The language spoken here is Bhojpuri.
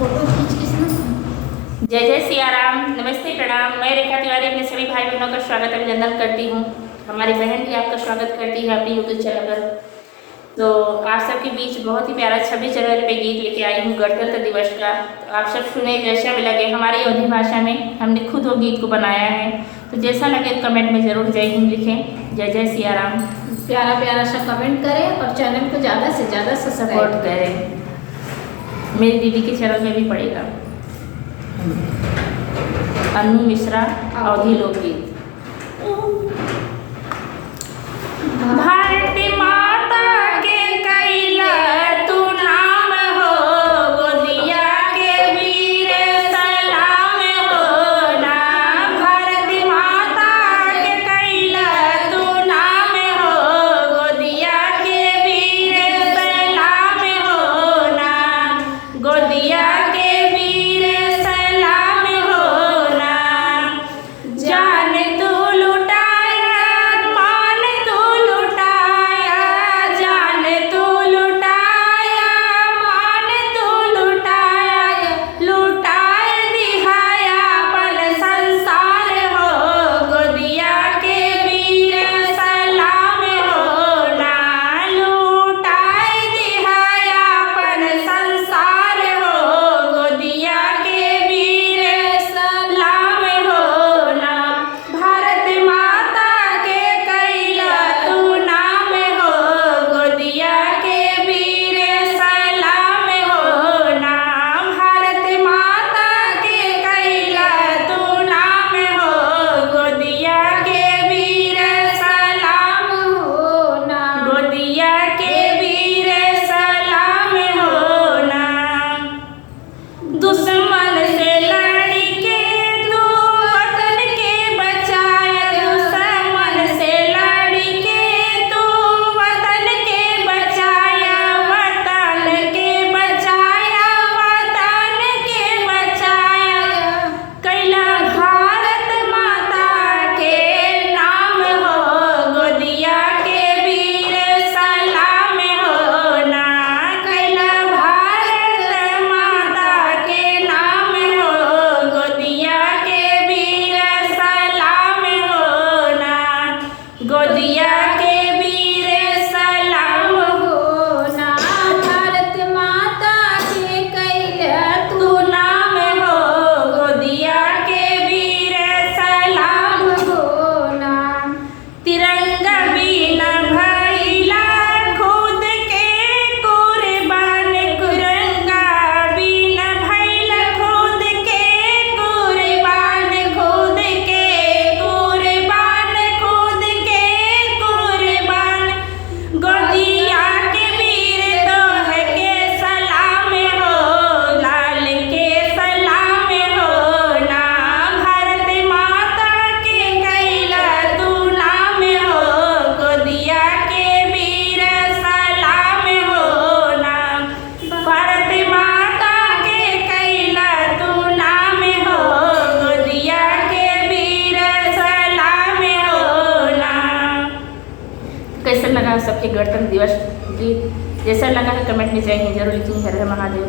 फोटो खींच जय जय सियाराम, नमस्ते, प्रणाम। मैं रेखा तिवारी अपने सभी भाई बहनों का स्वागत अभिनंदन करती हूँ। हमारी बहन भी आपका स्वागत करती है अपनी यूट्यूब चैनल पर। तो आप सबके बीच बहुत ही प्यारा 26 जनवरी पे गीत लेके आई हूँ गणतंत्र दिवस का। तो आप सब सुने, कैसा भी लगे। हमारी अवधी भाषा में हमने खुद वो गीत को बनाया है, तो जैसा लगे तो कमेंट में ज़रूर जय हिंद लिखें। जय जय सियाराम। प्यारा प्यारा सा कमेंट करें और चैनल को ज़्यादा से ज़्यादा सपोर्ट करें। मेरी दीदी के चैनल में भी पड़ेगा अनु मिश्रा अवधी लोकगीत। भारती माता के कैला तू नाम हो, गोदिया के वीर सलाम हो ना। भारती माता के कैला तू नाम हो, गोदिया के वीर सलाम हो ना। गोदिया के वीर सलाम हो ना। जान तू लुटाया, मान तू लुटाया, जान तू लुटाया, मान तू लुटाया, लुटाए दिहाया अपन संसार हो, गोदिया के वीर सलाम हो ना। लुटाए दिहाया अपन संसार हो, गोदिया के वीर सलाम हो ना। भारत माता के कैला तू नाम हो, गोदिया के वीर सलाम हो ना। भारत माता के कैला तू नाम हो, गोदिया के वीर सलाम हो ना। गोदिया के वीर सलाम हो ना। दुश्मन से लड़ के तू वतन के बचाया, दुश्मन से लड़ के तू वतन के बचाया, वतन के बचाया, वतन के बचाया। कैला भारत माता के नाम हो, गोदिया के वीर सलाम हो ना। कैला भारत माता के नाम हो, गोदिया के वीर सलाम हो ना। गोदिया के वीर सलाम हो ना। भारत माता के कैला तू नाम हो, गोदिया के वीर सलाम हो ना। तिरंगा बिना भइला खुद के कुर्बान, तिरंगा बिना भइला खुद के कुर्बान, खुद के कुर्बान, खुद के कुर्बान। गोदिया के वीर तोह के सलाम हो, लाल के सलाम हो ना। भारत माता के कैला तू नाम हो, गोदिया के वीर सलाम हो ना। भारत माता के कैला तू नाम हो, गोदिया के वीर सलाम हो ना। कैसा लगा सबके गणतंत्र दिवस गीत? जैसा लगा है कमेंट में जय हिंद जरूर लिखिए। हर हर महादेव।